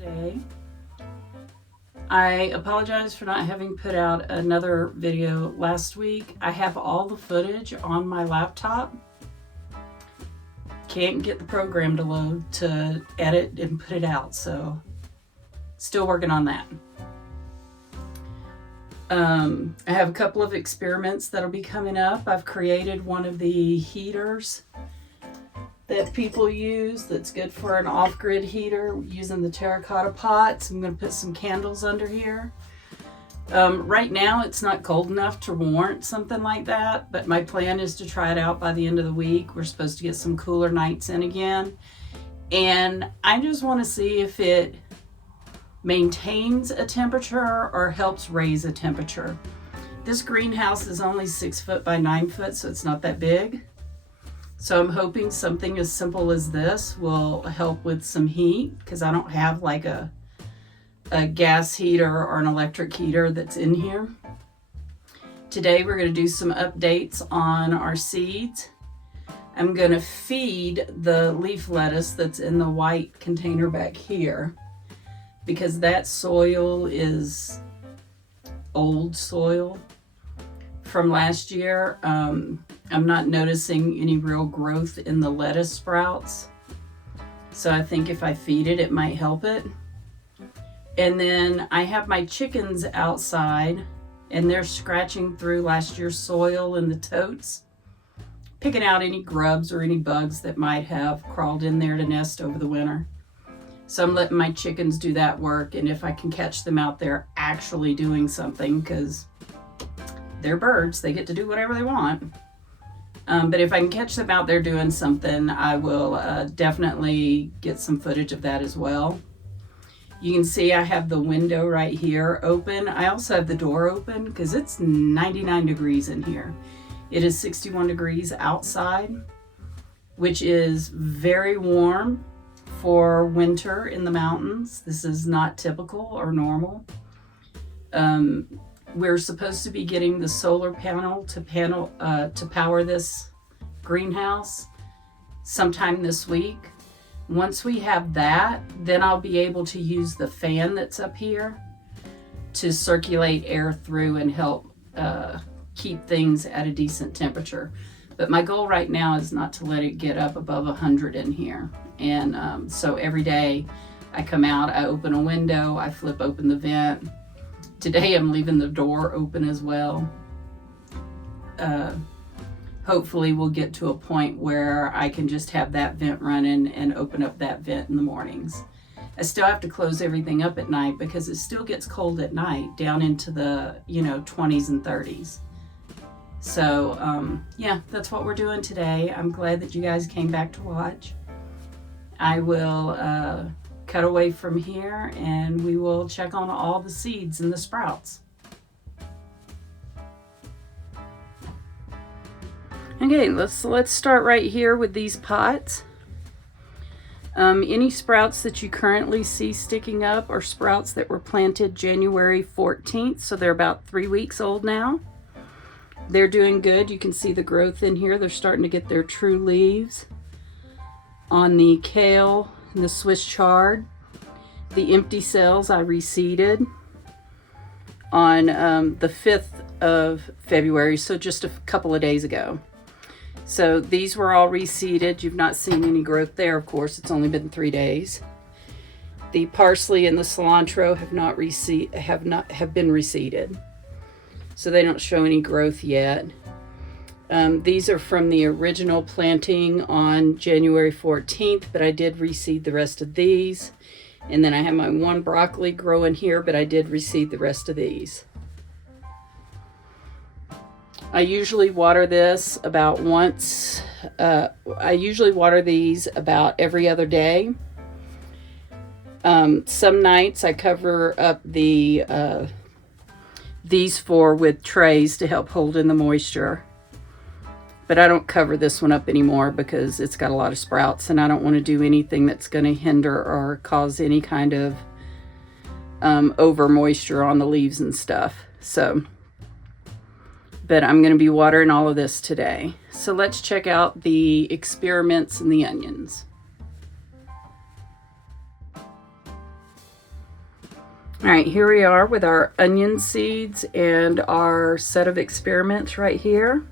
today. I apologize for not having put out another video last week. I have all the footage on my laptop. Can't get the program to load to edit and put it out, so still working on that. I have a couple of experiments that'll be coming up. I've created one of the heaters that people use that's good for an off-grid heater using the terracotta pots. I'm going to put some candles under here. Right now it's not cold enough to warrant something like that, but my plan is to try it out by the end of the week. We're supposed to get some cooler nights in again, and I just want to see if it maintains a temperature or helps raise a temperature. This greenhouse is only 6 foot by 9 foot, so it's not that big. So I'm hoping something as simple as this will help with some heat, because I don't have like a gas heater or an electric heater that's in here. Today we're going to do some updates on our seeds. I'm going to feed the leaf lettuce that's in the white container back here, because that soil is old soil from last year. I'm not noticing any real growth in the lettuce sprouts, so I think if I feed it, it might help it. And then I have my chickens outside, and they're scratching through last year's soil in the totes, picking out any grubs or any bugs that might have crawled in there to nest over the winter. So I'm letting my chickens do that work, and if I can catch them out there actually doing something, because they're birds, they get to do whatever they want. But if I can catch them out there doing something, I will definitely get some footage of that as well. You can see I have the window right here open. I also have the door open because it's 99 degrees in here. It is 61 degrees outside, which is very warm for winter in the mountains. This is not typical or normal. We're supposed to be getting the solar panel to power this greenhouse sometime this week. Once we have that, then I'll be able to use the fan that's up here to circulate air through and help keep things at a decent temperature. But my goal right now is not to let it get up above 100 in here. And so every day I come out, I open a window, I flip open the vent. Today I'm leaving the door open as well. Hopefully we'll get to a point where I can just have that vent running and open up that vent in the mornings. I still have to close everything up at night because it still gets cold at night, down into the 20s and 30s. So yeah, that's what we're doing today. I'm glad that you guys came back to watch. I will cut away from here and we will check on all the seeds and the sprouts. Okay, let's start right here with these pots. Any sprouts that you currently see sticking up are sprouts that were planted January 14th, so they're about 3 weeks old now. They're doing good. You can see the growth in here. They're starting to get their true leaves. On the kale and the Swiss chard, the empty cells I reseeded on the 5th of February, so just a couple of days ago. So these were all reseeded. You've not seen any growth there, of course. It's only been 3 days. The parsley and the cilantro have been reseeded, so they don't show any growth yet. These are from the original planting on January 14th, but I did reseed the rest of these. And then I have my one broccoli growing here, but I did reseed the rest of these. I usually water this about once. I usually water these about every other day. Some nights I cover up these four with trays to help hold in the moisture. But I don't cover this one up anymore because it's got a lot of sprouts and I don't want to do anything that's going to hinder or cause any kind of over moisture on the leaves and stuff. So, but I'm going to be watering all of this today. So let's check out the experiments in the onions. All right, here we are with our onion seeds and our set of experiments right here.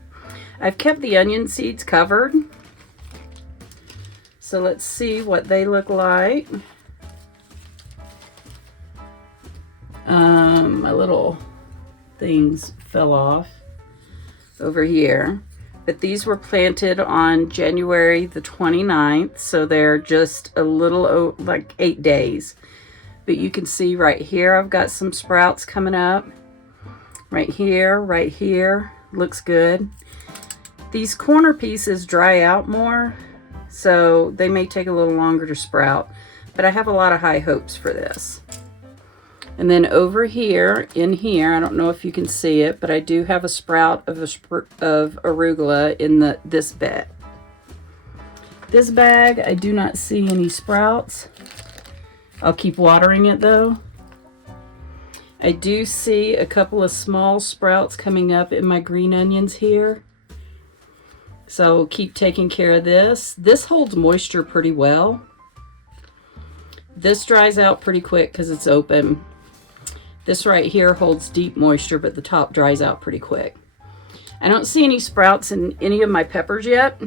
I've kept the onion seeds covered. So let's see what they look like. My little things fell off over here. But these were planted on January the 29th, so they're just a little like 8 days. But you can see right here, I've got some sprouts coming up. Right here, looks good. These corner pieces dry out more, so they may take a little longer to sprout, but I have a lot of high hopes for this. And then over here, in here, I don't know if you can see it, but I do have a sprout of arugula in this bag. This bag, I do not see any sprouts. I'll keep watering it though. I do see a couple of small sprouts coming up in my green onions here. So I'll keep taking care of this. This holds moisture pretty well. This dries out pretty quick because it's open. This right here holds deep moisture, but the top dries out pretty quick. I don't see any sprouts in any of my peppers yet.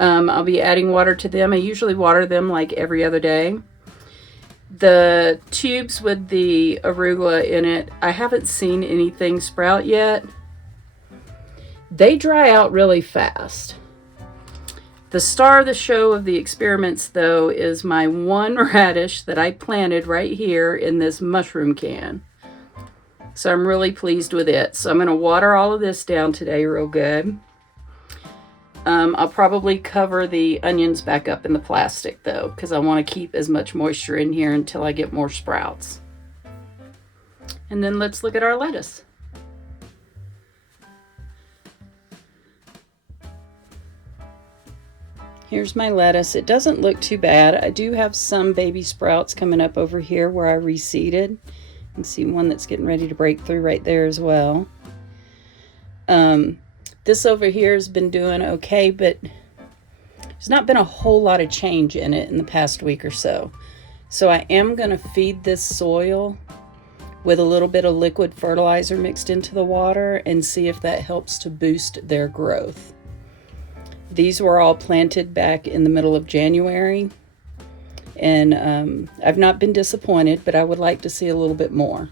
I'll be adding water to them. I usually water them like every other day. The tubes with the arugula in it, I haven't seen anything sprout yet. They dry out really fast. The star of the show of the experiments, though, is my one radish that I planted right here in this mushroom can. So I'm really pleased with it. So I'm going to water all of this down today real good. I'll probably cover the onions back up in the plastic though, because I want to keep as much moisture in here until I get more sprouts. And then let's look at our lettuce. Here's my lettuce. It doesn't look too bad. I do have some baby sprouts coming up over here where I reseeded. You can see one that's getting ready to break through right there as well. This over here has been doing okay, but there's not been a whole lot of change in it in the past week or so. So I am going to feed this soil with a little bit of liquid fertilizer mixed into the water and see if that helps to boost their growth. These were all planted back in the middle of January, and I've not been disappointed, but I would like to see a little bit more.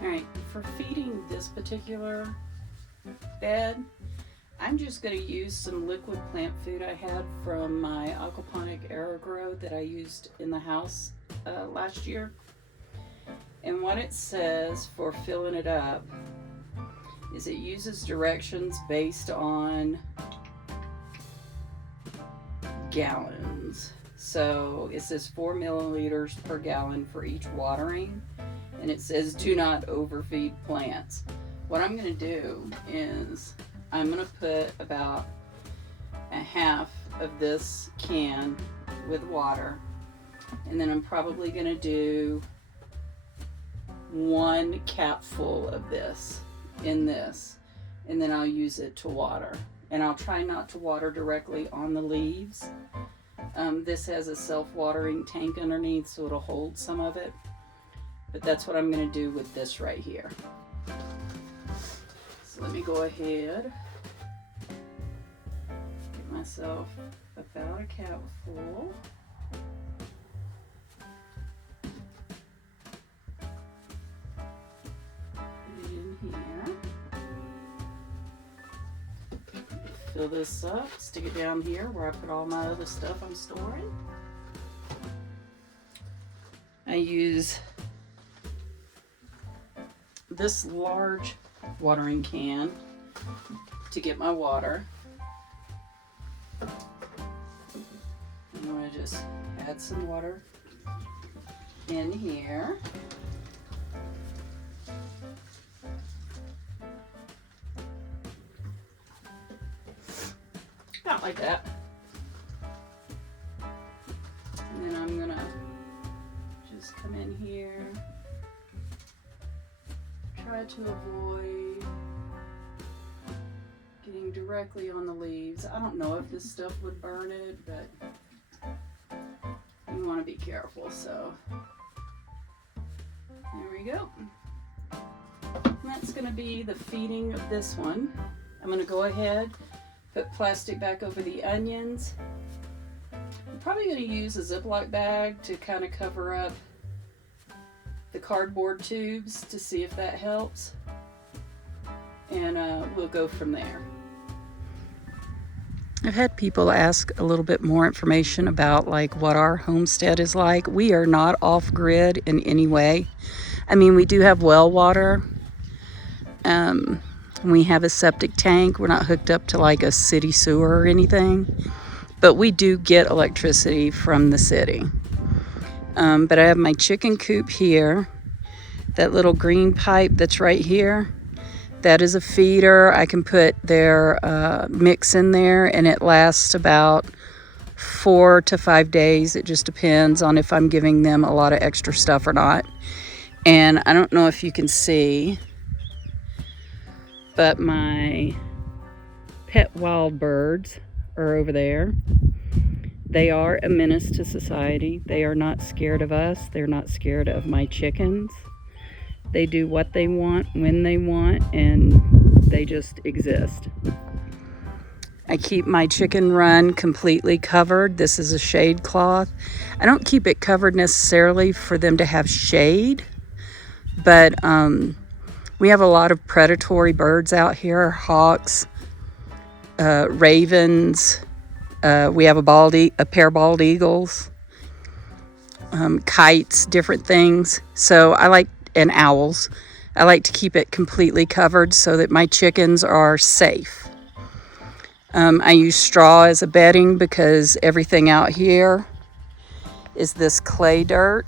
All right, for feeding this particular bed, I'm just going to use some liquid plant food I had from my aquaponic AeroGrow that I used in the house last year. And what it says for filling it up is it uses directions based on gallons. So it says 4 milliliters per gallon for each watering. And it says do not overfeed plants. What I'm going to do is I'm going to put about a half of this can with water, and then I'm probably going to do 1 capful of this in this, and then I'll use it to water. And I'll try not to water directly on the leaves This has a self-watering tank underneath, so it'll hold some of it. But that's what I'm going to do with this right here. So let me go ahead, get myself about a cap full. Put it in here. Fill this up, stick it down here where I put all my other stuff I'm storing. I use this large watering can to get my water. I'm going to just add some water in here. About like that. And then I'm gonna just come in here, try to avoid getting directly on the leaves. I don't know if this stuff would burn it, but you want to be careful. So there we go. And that's going to be the feeding of this one. I'm going to go ahead, put plastic back over the onions. I'm probably going to use a Ziploc bag to kind of cover up the cardboard tubes to see if that helps. And we'll go from there. I've had people ask a little bit more information about like what our homestead is like. We are not off grid in any way. I mean, we do have well water. We have a septic tank. We're not hooked up to like a city sewer or anything, but we do get electricity from the city. But I have my chicken coop here. That little green pipe that's right here, that is a feeder. I can put their mix in there and it lasts about 4 to 5 days. It just depends on if I'm giving them a lot of extra stuff or not. And I don't know if you can see, but my pet wild birds are over there. They are a menace to society. They are not scared of us. They're not scared of my chickens. They do what they want, when they want, and they just exist. I keep my chicken run completely covered. This is a shade cloth. I don't keep it covered necessarily for them to have shade, but we have a lot of predatory birds out here, hawks, ravens. We have a pair of bald eagles, kites, different things. So and owls. I like to keep it completely covered so that my chickens are safe. I use straw as a bedding because everything out here is this clay dirt.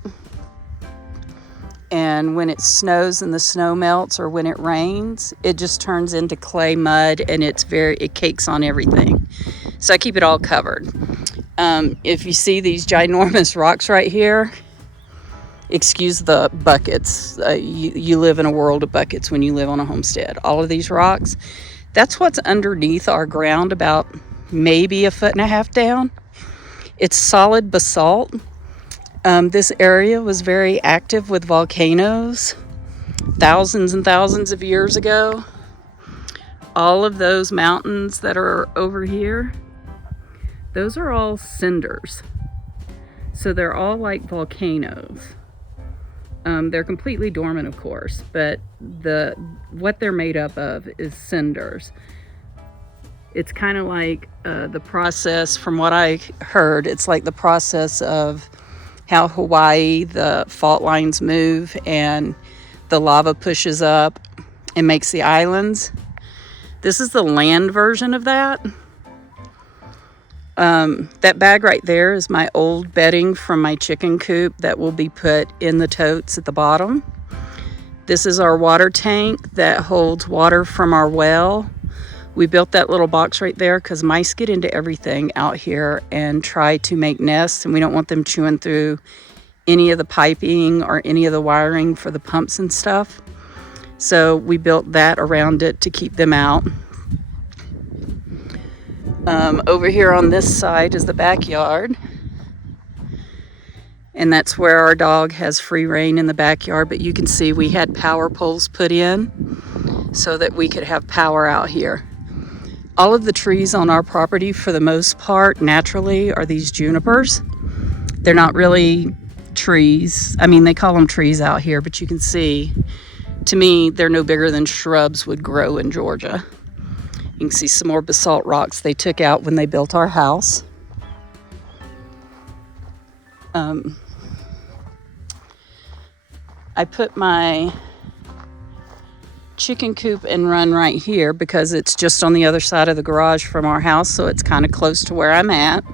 And when it snows and the snow melts, or when it rains, it just turns into clay mud, and it cakes on everything. So I keep it all covered. If you see these ginormous rocks right here, excuse the buckets. You live in a world of buckets when you live on a homestead. All of these rocks, that's what's underneath our ground, about maybe 1.5 feet down. It's solid basalt. This area was very active with volcanoes thousands and thousands of years ago. All of those mountains that are over here, those are all cinders. So they're all like volcanoes. They're completely dormant, of course, but what they're made up of is cinders. It's kind of like the process, from what I heard, it's like the process of how Hawaii, the fault lines move and the lava pushes up and makes the islands. This is the land version of that. That bag right there is my old bedding from my chicken coop that will be put in the totes at the bottom. This is our water tank that holds water from our well. We built that little box right there because mice get into everything out here and try to make nests, and we don't want them chewing through any of the piping or any of the wiring for the pumps and stuff. So we built that around it to keep them out. Over here on this side is the backyard. And that's where our dog has free reign in the backyard. But you can see we had power poles put in so that we could have power out here. All of the trees on our property, for the most part, naturally, are these junipers. They're not really trees. I mean, they call them trees out here, but you can see, to me, they're no bigger than shrubs would grow in Georgia. You can see some more basalt rocks they took out when they built our house. I put my chicken coop and run right here because it's just on the other side of the garage from our house, so it's kind of close to where I'm at.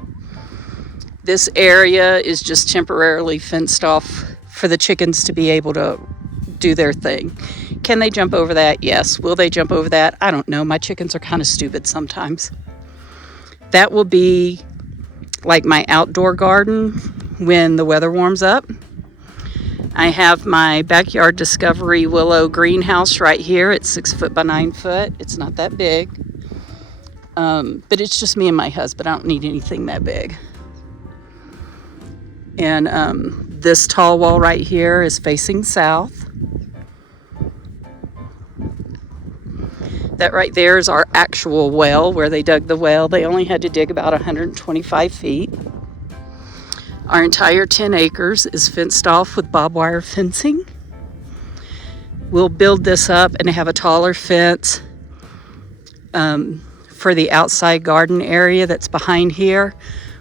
This area is just temporarily fenced off for the chickens to be able to do their thing. Can they jump over that? Yes. Will they jump over that? I don't know. My chickens are kind of stupid sometimes. That will be like my outdoor garden when the weather warms up. I have my backyard discovery willow greenhouse right here. It's 6 foot by 9 foot. It's not that big. But it's just me and my husband. I don't need anything that big. And this tall wall right here is facing south. That right there is our actual well where they dug the well. They only had to dig about 125 feet. Our entire 10 acres is fenced off with barbed wire fencing. We'll build this up and have a taller fence for the outside garden area that's behind here.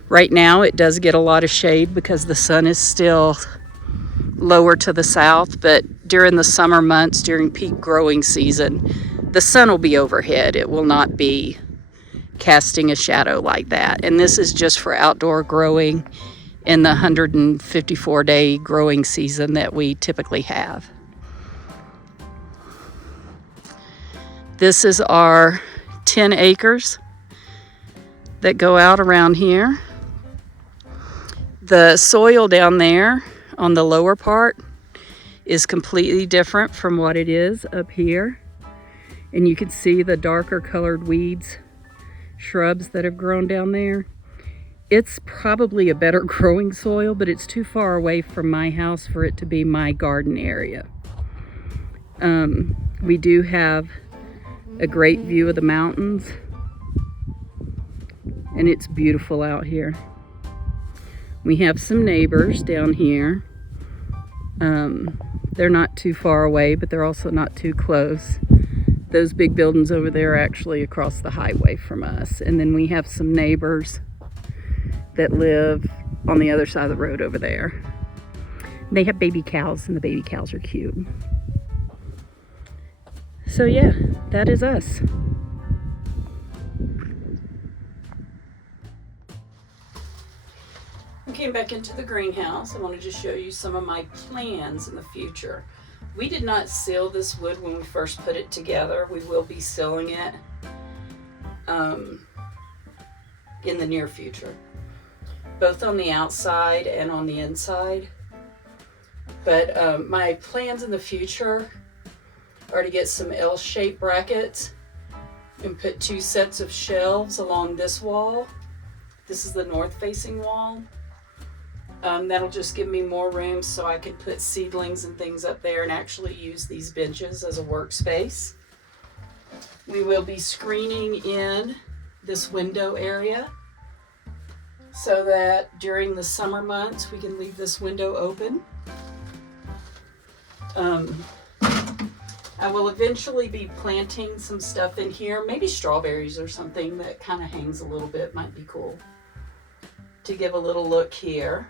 Right now it does get a lot of shade because the sun is still lower to the south, but during the summer months, during peak growing season, the sun will be overhead. It will not be casting a shadow like that. And this is just for outdoor growing in the 154-day growing season that we typically have. This is our 10 acres that go out around here. The soil down there on the lower part is completely different from what it is up here. And you can see the darker colored weeds, shrubs that have grown down there. It's probably a better growing soil, but it's too far away from my house for it to be my garden area. We do have a great view of the mountains, and it's beautiful out here. We have some neighbors down here. They're not too far away, but they're also not too close. Those big buildings over there are actually across the highway from us. And then we have some neighbors that live on the other side of the road over there. They have baby cows, and the baby cows are cute. So yeah, that is us. I came back into the greenhouse. I wanted to show you some of my plans in the future. We did not seal this wood when we first put it together. We will be sealing it in the near future, both on the outside and on the inside. But my plans in the future are to get some L-shaped brackets and put 2 sets of shelves along this wall. This is the north-facing wall. That'll just give me more room so I can put seedlings and things up there and actually use these benches as a workspace. We will be screening in this window area so that during the summer months we can leave this window open. I will eventually be planting some stuff in here, maybe strawberries or something that kind of hangs a little bit, might be cool to give a little look here.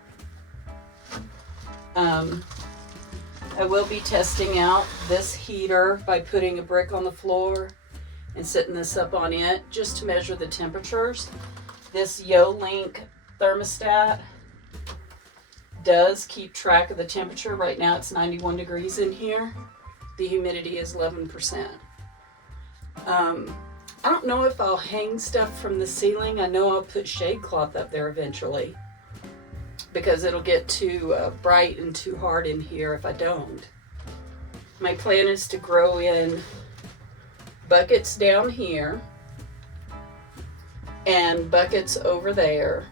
I will be testing out this heater by putting a brick on the floor and setting this up on it just to measure the temperatures. This Yo-Link thermostat does keep track of the temperature. Right now it's 91 degrees in here. The humidity is 11%. I don't know if I'll hang stuff from the ceiling. I know I'll put shade cloth up there eventually because it'll get too bright and too hard in here if I don't. My plan is to grow in buckets down here and buckets over there.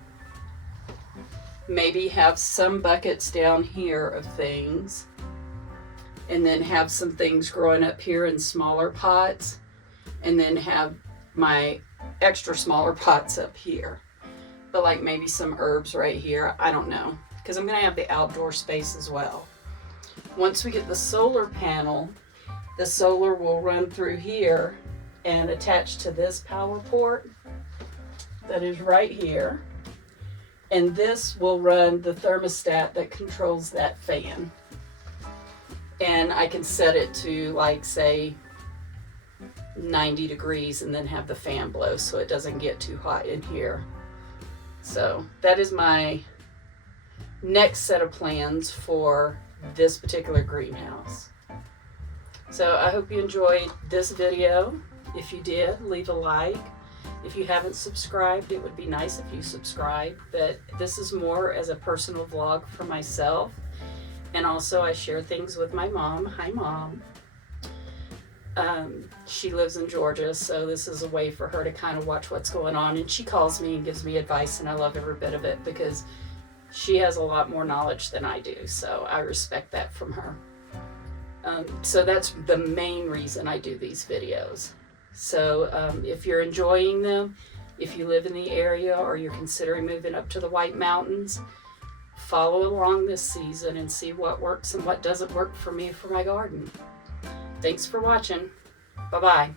Maybe have some buckets down here of things, and then have some things growing up here in smaller pots, and then have my extra smaller pots up here. But like maybe some herbs right here, I don't know, because I'm going to have the outdoor space as well. Once we get the solar panel, the solar will run through here and attach to this power port that is right here. And this will run the thermostat that controls that fan. And I can set it to, like, say 90 degrees and then have the fan blow so it doesn't get too hot in here. So that is my next set of plans for this particular greenhouse. So I hope you enjoyed this video. If you did, leave a like. If you haven't subscribed, it would be nice if you subscribed. But this is more as a personal vlog for myself. And also I share things with my mom. Hi, Mom. She lives in Georgia, so this is a way for her to kind of watch what's going on. And she calls me and gives me advice, and I love every bit of it because she has a lot more knowledge than I do. So I respect that from her. So that's the main reason I do these videos. So if you're enjoying them, if you live in the area or you're considering moving up to the White Mountains, follow along this season and see what works and what doesn't work for me for my garden. Thanks for watching. Bye-bye.